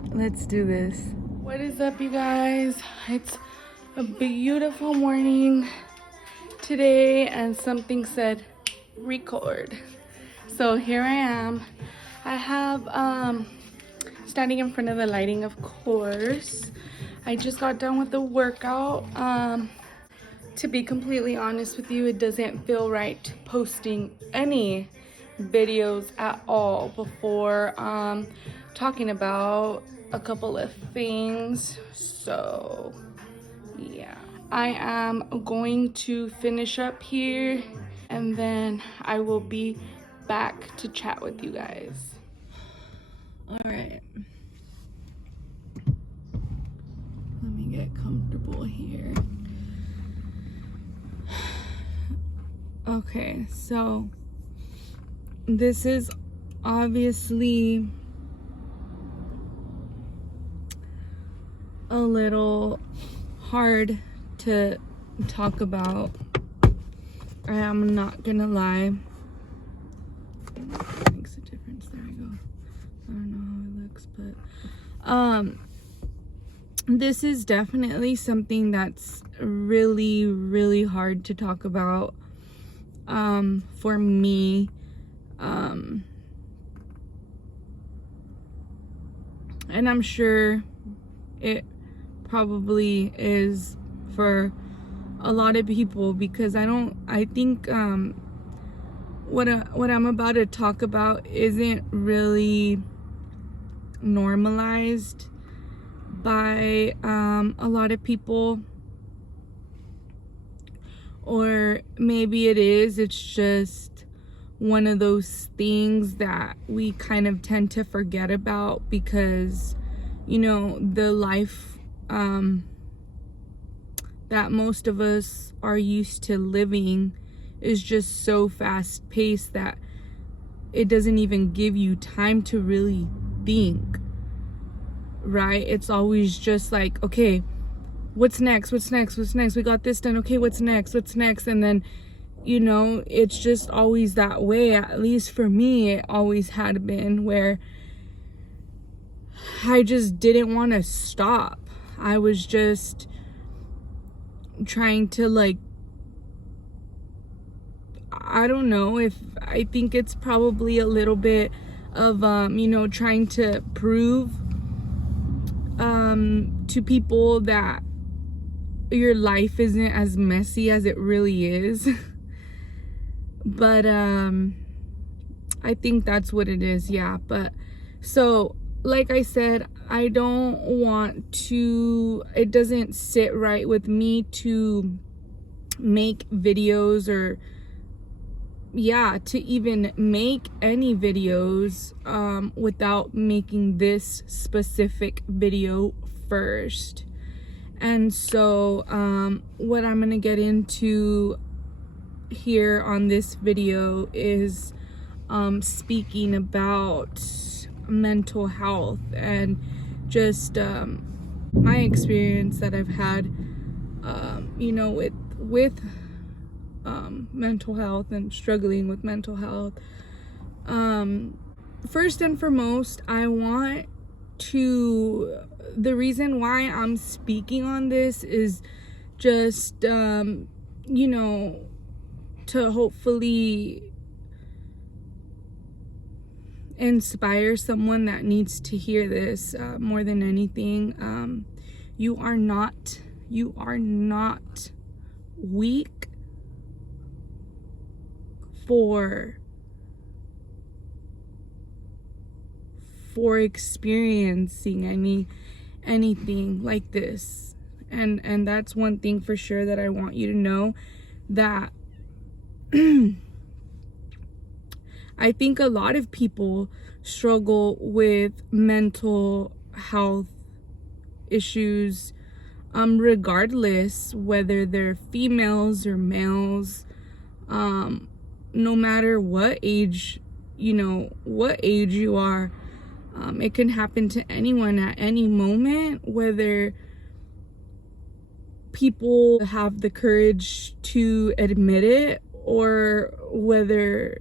right, let's do this. What is up, you guys? It's a beautiful morning today, and something said record. So here I am. I have standing in front of the lighting, of course. I just got done with the workout. To be completely honest with you, it doesn't feel right posting any videos at all before talking about a couple of things. So yeah, I am going to finish up here and then I will be back to chat with you guys. All right, let me get comfortable here. Okay, so this is obviously a little hard to talk about. I am not gonna lie. Makes a difference. There we go. I don't know how it looks, but this is definitely something that's really hard to talk about for me. And I'm sure it probably is for a lot of people, because I think what I'm about to talk about isn't really normalized by a lot of people, or maybe it is. It's just one of those things that we kind of tend to forget about, because you know, the life that most of us are used to living is just so fast paced that it doesn't even give you time to really think, right? It's always just like, okay, what's next? We got this done. Okay, what's next? And then, you know, it's just always that way. At least for me, it always had been, where I just didn't want to stop. I was just trying to, like, I don't know, I think it's probably a little bit of you know, trying to prove to people that your life isn't as messy as it really is. But I think that's what it is. Yeah. But so, like I said, I don't want to, it doesn't sit right with me to make videos, or yeah, to even make any videos without making this specific video first. And so what I'm gonna get into here on this video is speaking about mental health, and just my experience that I've had you know, with mental health and struggling with mental health. First and foremost, the reason why I'm speaking on this is just you know, to hopefully inspire someone that needs to hear this more than anything. You are not weak for experiencing anything like this. And that's one thing for sure that I want you to know, that I think a lot of people struggle with mental health issues, regardless whether they're females or males, no matter what age, you know, what age you are. It can happen to anyone at any moment, whether people have the courage to admit it, or whether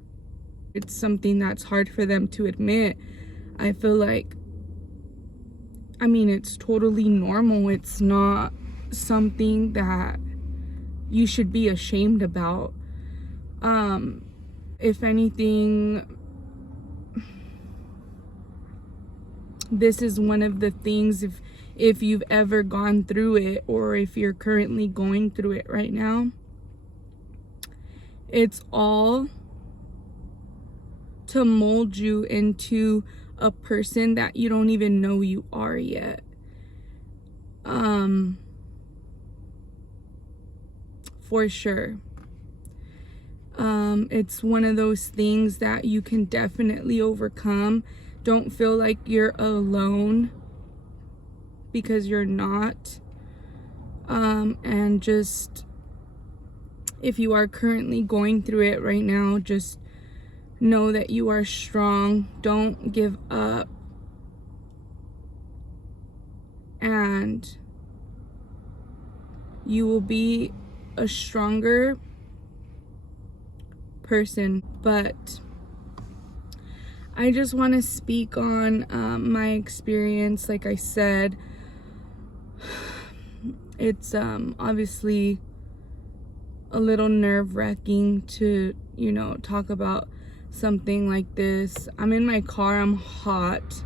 it's something that's hard for them to admit. I feel like I mean, it's totally normal. It's not something that you should be ashamed about. If anything, this is one of the things, if you've ever gone through it, or if you're currently going through it right now, it's all to mold you into a person that you don't even know you are yet. For sure. It's one of those things that you can definitely overcome. Don't feel like you're alone, because you're not. And just, if you are currently going through it right now, just know that you are strong. Don't give up. And you will be a stronger person. But I just want to speak on my experience. Like I said, it's obviously a little nerve-wracking to, you know, talk about something like this. I'm in my car, I'm hot.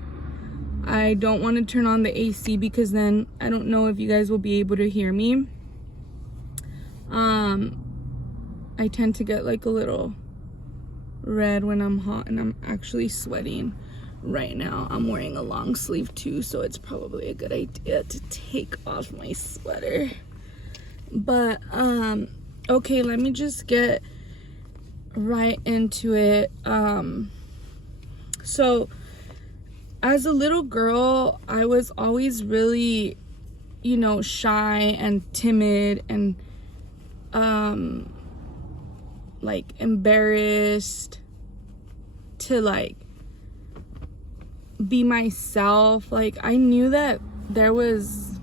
I don't want to turn on the AC because then I don't know if you guys will be able to hear me. I tend to get like a little red when I'm hot, and I'm actually sweating right now. I'm wearing a long sleeve too, so it's probably a good idea to take off my sweater. But okay, let me just get right into it. So as a little girl, I was always really, you know, shy and timid and like embarrassed to like be myself. Like, I knew that there was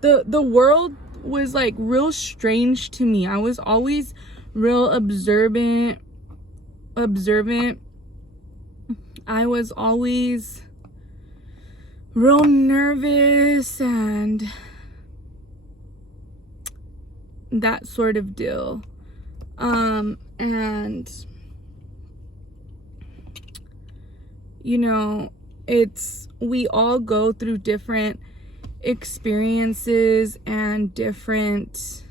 the world was like real strange to me. I was always real observant. I was always real nervous and that sort of deal. And you know, we all go through different experiences and different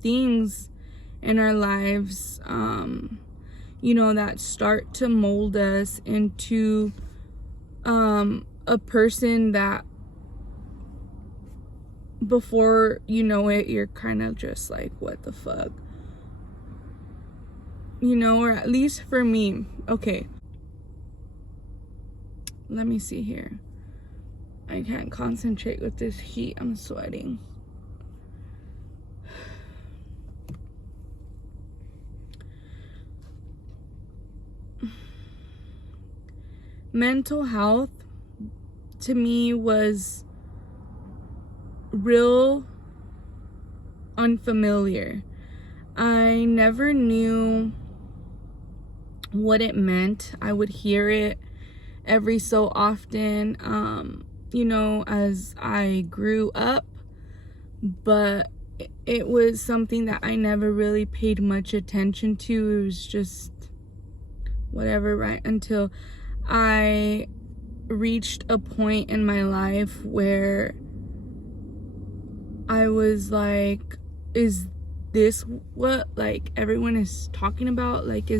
things in our lives, you know, that start to mold us into a person that before you know it, you're kind of just like, what the fuck? You know, or at least for me. Okay. Let me see here. I can't concentrate with this heat. I'm sweating. Mental health to me was real unfamiliar. I never knew what it meant. I would hear it every so often, you know, as I grew up, but it was something that I never really paid much attention to. It was just whatever, right? Until I reached a point in my life where I was like, is this what like everyone is talking about? Like,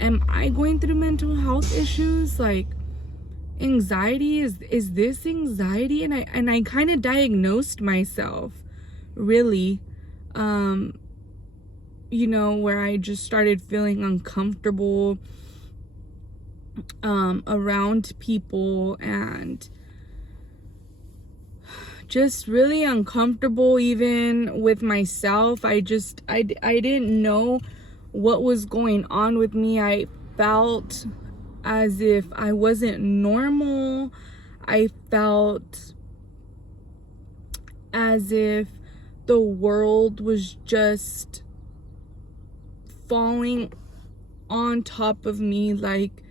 am I going through mental health issues? Like, anxiety, is this anxiety? And I kind of diagnosed myself, really, you know, where I just started feeling uncomfortable around people, and just really uncomfortable even with myself. I didn't know what was going on with me. I felt as if I wasn't normal. I felt as if the world was just falling on top of me. Like,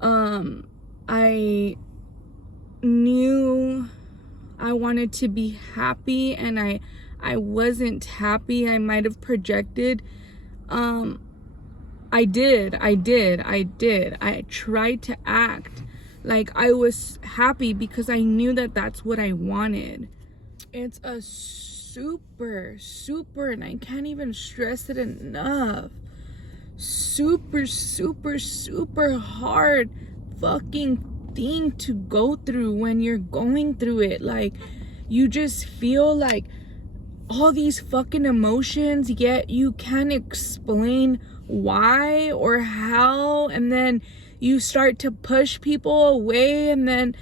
I knew I wanted to be happy, and I wasn't happy. I might have projected. I did. I tried to act like I was happy because I knew that that's what I wanted. It's a super, and I can't even stress it enough, super hard fucking thing to go through when you're going through it. Like, you just feel like all these fucking emotions, yet you can't explain why or how, and then you start to push people away, and then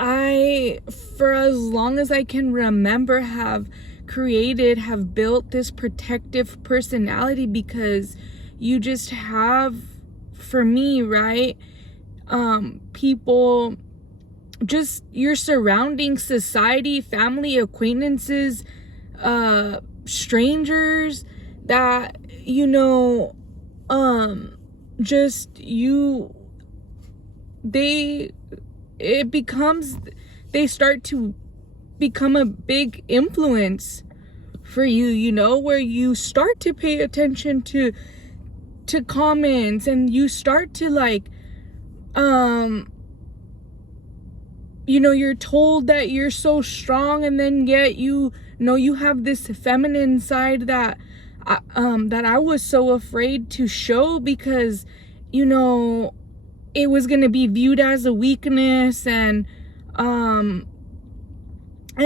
I, for as long as I can remember, have built this protective personality, because you just have, for me, right, people, just your surrounding society, family, acquaintances, strangers that, you know, just you, they start to become a big influence for you, you know, where you start to pay attention to comments, and you start to, like, you know, you're told that you're so strong, and then yet you know you have this feminine side that I was so afraid to show, because, you know, it was gonna be viewed as a weakness, and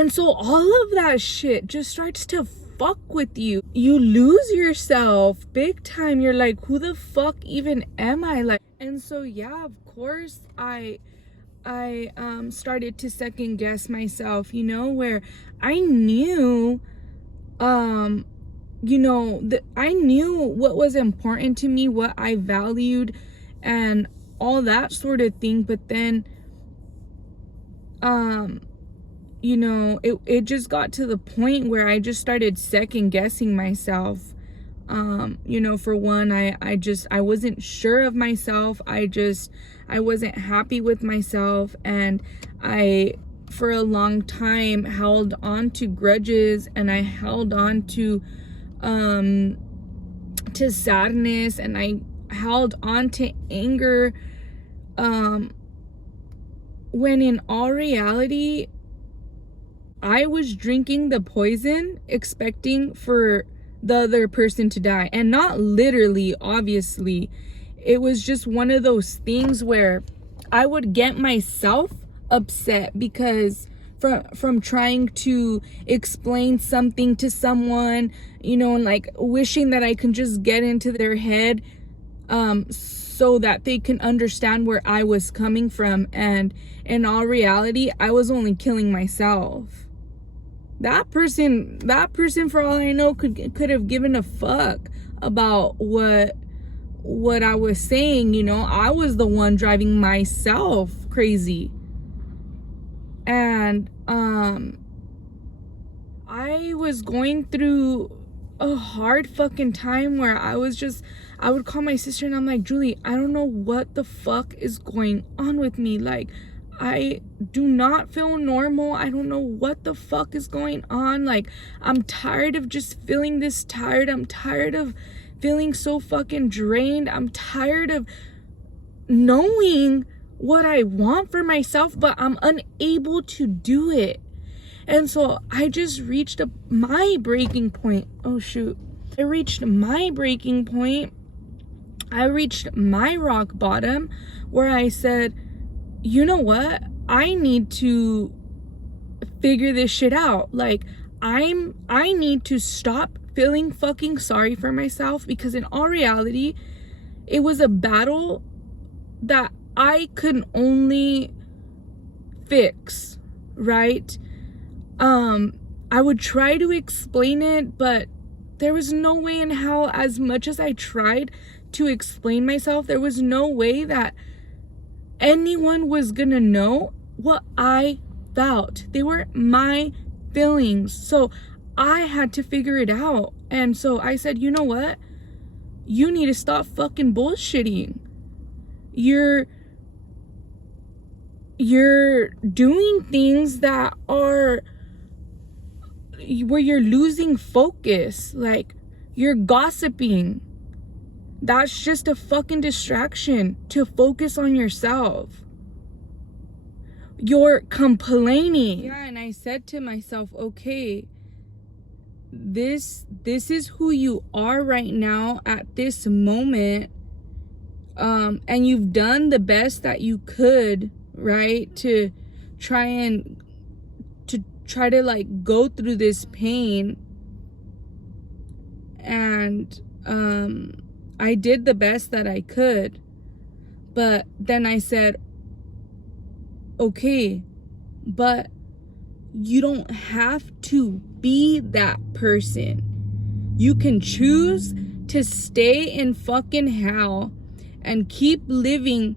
so all of that shit just starts to fuck with you. You lose yourself big time. You're like, who the fuck even am I? Like, and so yeah, of course I started to second guess myself, you know, where I knew, you know, I knew what was important to me, what I valued, and all that sort of thing. But then, you know, it just got to the point where I just started second guessing myself. You know, for one, I wasn't sure of myself. I wasn't happy with myself, and I, for a long time, held on to grudges, and I held on to sadness, and I held on to anger, when in all reality, I was drinking the poison expecting for the other person to die. And not literally, obviously. It was just one of those things where I would get myself upset because from trying to explain something to someone, you know, and like wishing that I can just get into their head, so that they can understand where I was coming from. And in all reality, I was only killing myself. That person, for all I know, could have given a fuck about what I was saying, you know. I was the one driving myself crazy. And I was going through a hard fucking time where I would call my sister, and I'm like, Julie, I don't know what the fuck is going on with me. Like, I do not feel normal. I don't know what the fuck is going on. Like, I'm tired of just feeling this tired. I'm tired of feeling so fucking drained. I'm tired of knowing what I want for myself, but I'm unable to do it. And so I just reached my breaking point. Oh shoot. I reached my breaking point. I reached my rock bottom, where I said, you know what? I need to figure this shit out. Like, I need to stop feeling fucking sorry for myself, because in all reality, it was a battle that I could only fix, right? I would try to explain it, but there was no way in hell, as much as I tried to explain myself, there was no way that anyone was gonna know what I felt. They were my feelings. So I had to figure it out. And so I said, you know what? you need to stop fucking bullshitting. You're doing things that are where you're losing focus. Like, you're gossiping. That's just a fucking distraction to focus on yourself. You're complaining. Yeah, and I said to myself, okay, this is who you are right now at this moment. And you've done the best that you could, right? To try to like go through this pain. And I did the best that I could. But then I said, okay, but you don't have to be that person. You can choose to stay in fucking hell and keep living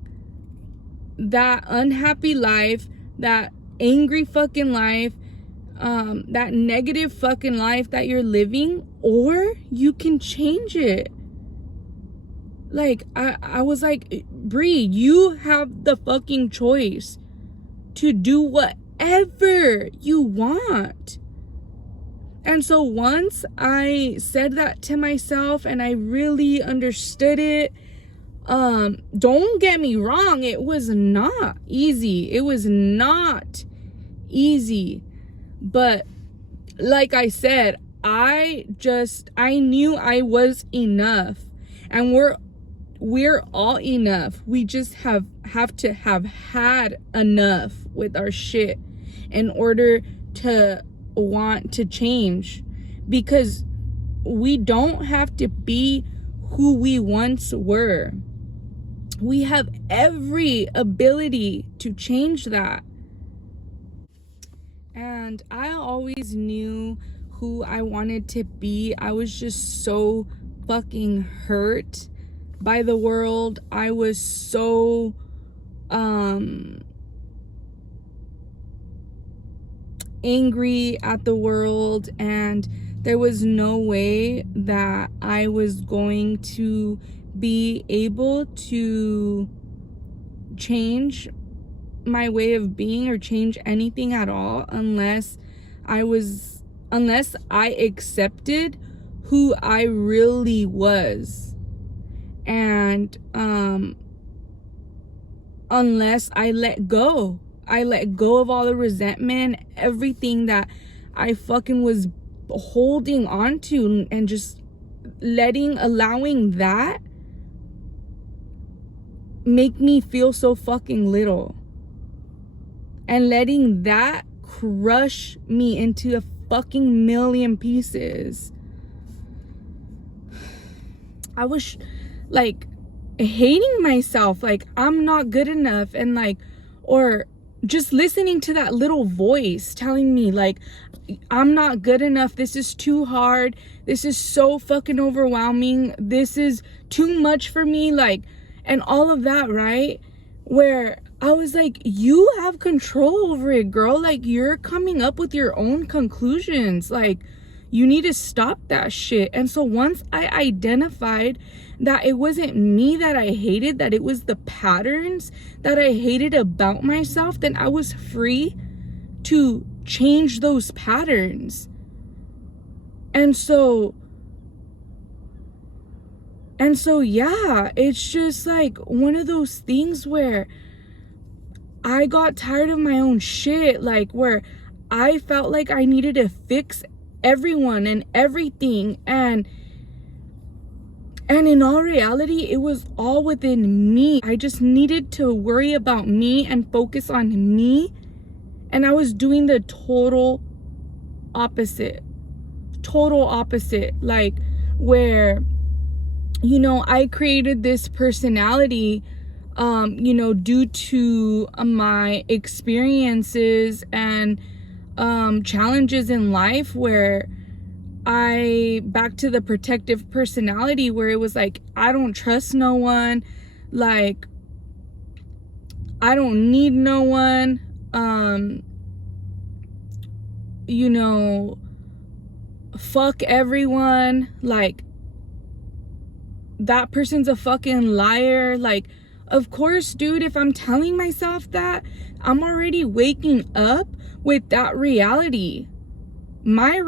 that unhappy life, that angry fucking life, that negative fucking life that you're living, or you can change it. Like, I was like, Bree, you have the fucking choice to do whatever you want. And so once I said that to myself and I really understood it, don't get me wrong, it was not easy. It was not easy. But like I said, I knew I was enough. And we're all enough. We just have to have had enough with our shit in order to want to change, because we don't have to be who we once were. We have every ability to change that. And I always knew who I wanted to be. I was just so fucking hurt by the world. I was so angry at the world, and there was no way that I was going to be able to change my way of being or change anything at all unless I accepted who I really was. And unless I let go of all the resentment, everything that I fucking was holding on to, and just allowing that make me feel so fucking little, and letting that crush me into a fucking million pieces. I was like hating myself, like I'm not good enough, and like, or just listening to that little voice telling me like I'm not good enough, this is too hard, this is so fucking overwhelming, this is too much for me, like, and all of that, right? Where I was like, you have control over it, girl. Like, you're coming up with your own conclusions. Like, you need to stop that shit. And so once I identified that it wasn't me that I hated, that it was the patterns that I hated about myself, then I was free to change those patterns. And so yeah, it's just like one of those things where I got tired of my own shit, like where I felt like I needed to fix everyone and everything, and in all reality, it was all within me. I just needed to worry about me and focus on me, and I was doing the total opposite, like where, you know, I created this personality you know, due to my experiences and challenges in life, where back to the protective personality, where it was like, I don't trust no one, like I don't need no one, you know, fuck everyone, like that person's a fucking liar. Like, of course, dude, if I'm telling myself that, I'm already waking up with that reality, my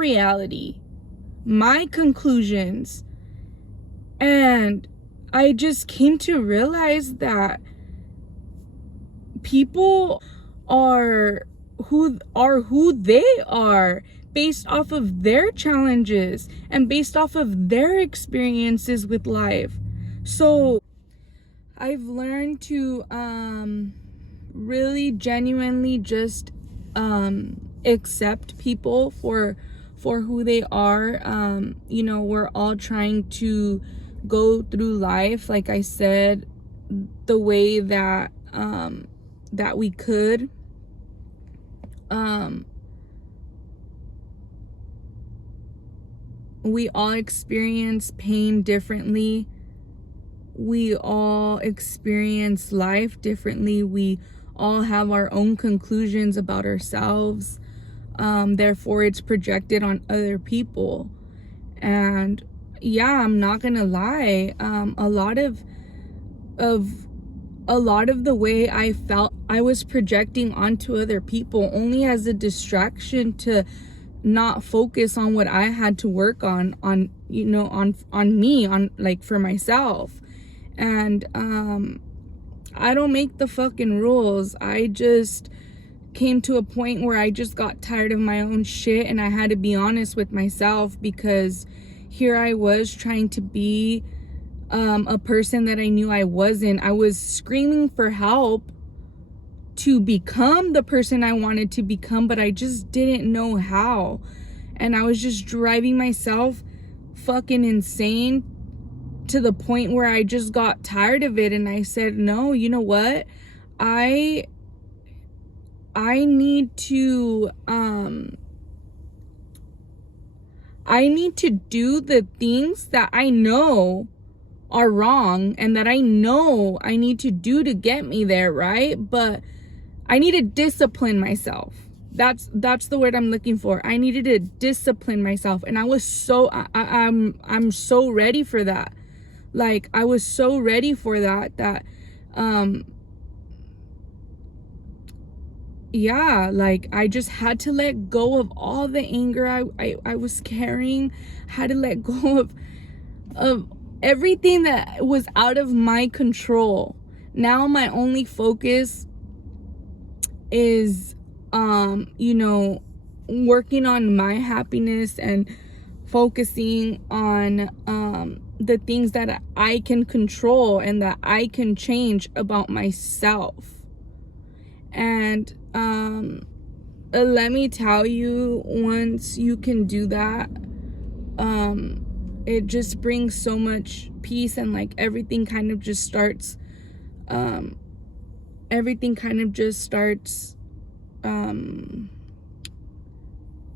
conclusions. And I just came to realize that people are who they are based off of their challenges and based off of their experiences with life. So I've learned to really genuinely just accept people for who they are. You know, we're all trying to go through life, like I said, the way that that we could. We all experience pain differently. We all experience life differently. We all have our own conclusions about ourselves. Therefore, it's projected on other people. And yeah, I'm not gonna lie. A lot of the way I felt, I was projecting onto other people only as a distraction to not focus on what I had to work on you know, on me, on like for myself. And I don't make the fucking rules. I just came to a point where I just got tired of my own shit, and I had to be honest with myself, because here I was trying to be a person that I knew I wasn't. I was screaming for help to become the person I wanted to become, but I just didn't know how. And I was just driving myself fucking insane to the point where I just got tired of it. And I said, no, you know what? I need to do the things that I know are wrong and that I know I need to do to get me there, right? But I need to discipline myself. That's the word I'm looking for. I needed to discipline myself, and I was so I'm so ready for that. Like, I was so ready for that yeah, like I just had to let go of all the anger I was carrying. Had to let go of everything that was out of my control. Now my only focus is you know, working on my happiness and focusing on the things that I can control and that I can change about myself. And let me tell you, once you can do that, it just brings so much peace, and like everything kind of just starts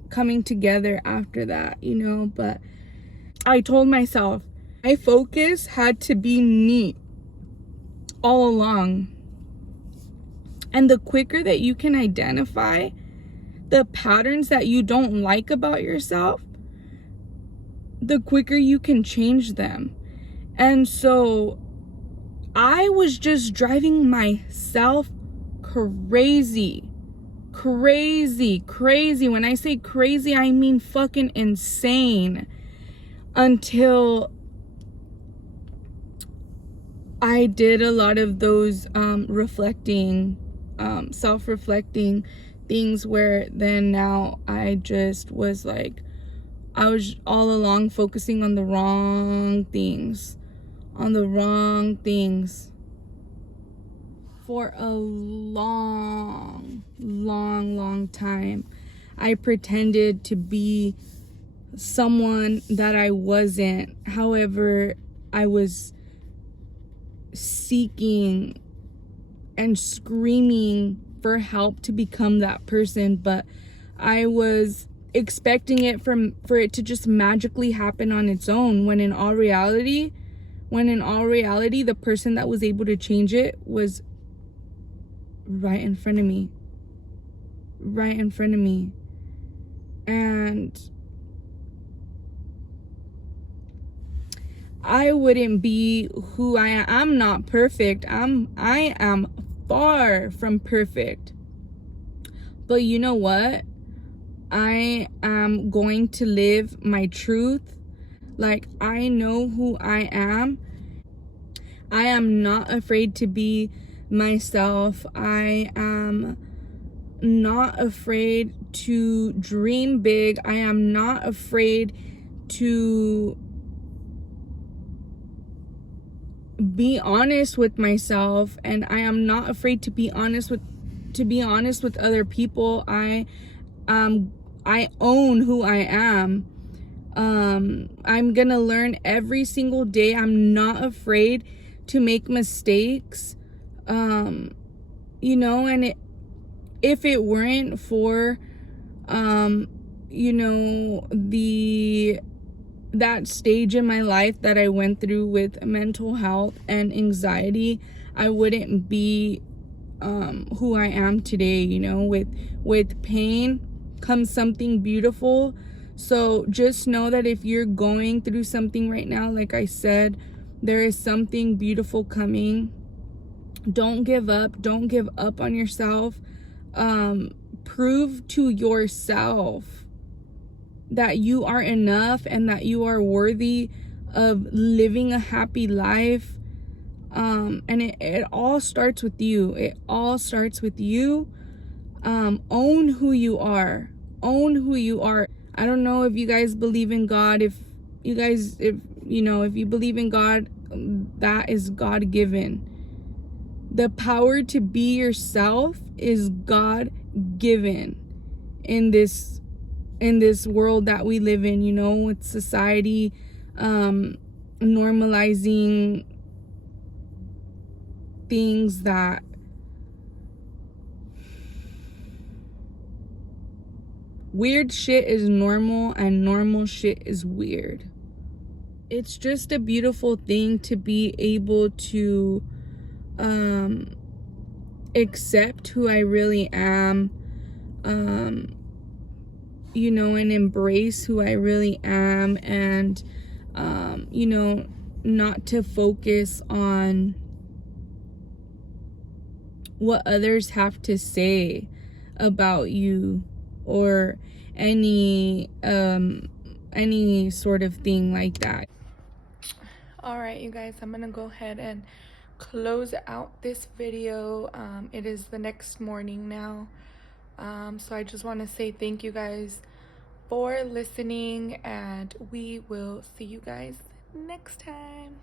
coming together after that, you know. But I told myself my focus had to be me all along. And the quicker that you can identify the patterns that you don't like about yourself, the quicker you can change them. And so I was just driving myself crazy. When I say crazy, I mean fucking insane. Until I did a lot of those self-reflecting things, where then now I just was like, I was all along focusing on the wrong things for a long time. I pretended to be someone that I wasn't. However, I was seeking and screaming for help to become that person, but I was expecting it for it to just magically happen on its own, when in all reality the person that was able to change it was right in front of me. And I wouldn't be who I am. I'm not perfect. I am far from perfect. But you know what? I am going to live my truth. Like, I know who I am. I am not afraid to be myself. I am not afraid to dream big. I am not afraid to be honest with myself, and I am not afraid to be honest with other people. I own who I am. I'm gonna learn every single day. I'm not afraid to make mistakes. You know, and if it weren't for you know, that stage in my life that I went through with mental health and anxiety, I wouldn't be who I am today. You know, with pain comes something beautiful. So just know that if you're going through something right now, like I said, there is something beautiful coming. Don't give up. Don't give up on yourself. Prove to yourself that you are enough and that you are worthy of living a happy life. And it all starts with you. It all starts with you. Own who you are. Own who you are. I don't know if you guys believe in God. If you believe in God, that is God given. The power to be yourself is God given in this world that we live in, you know, with society normalizing things that weird shit is normal and normal shit is weird. It's just a beautiful thing to be able to accept who I really am, you know, and embrace who I really am, and you know, not to focus on what others have to say about you, or any sort of thing like that. All right, you guys, I'm gonna go ahead and close out this video. It is the next morning now, so I just want to say thank you guys for listening, and we will see you guys next time.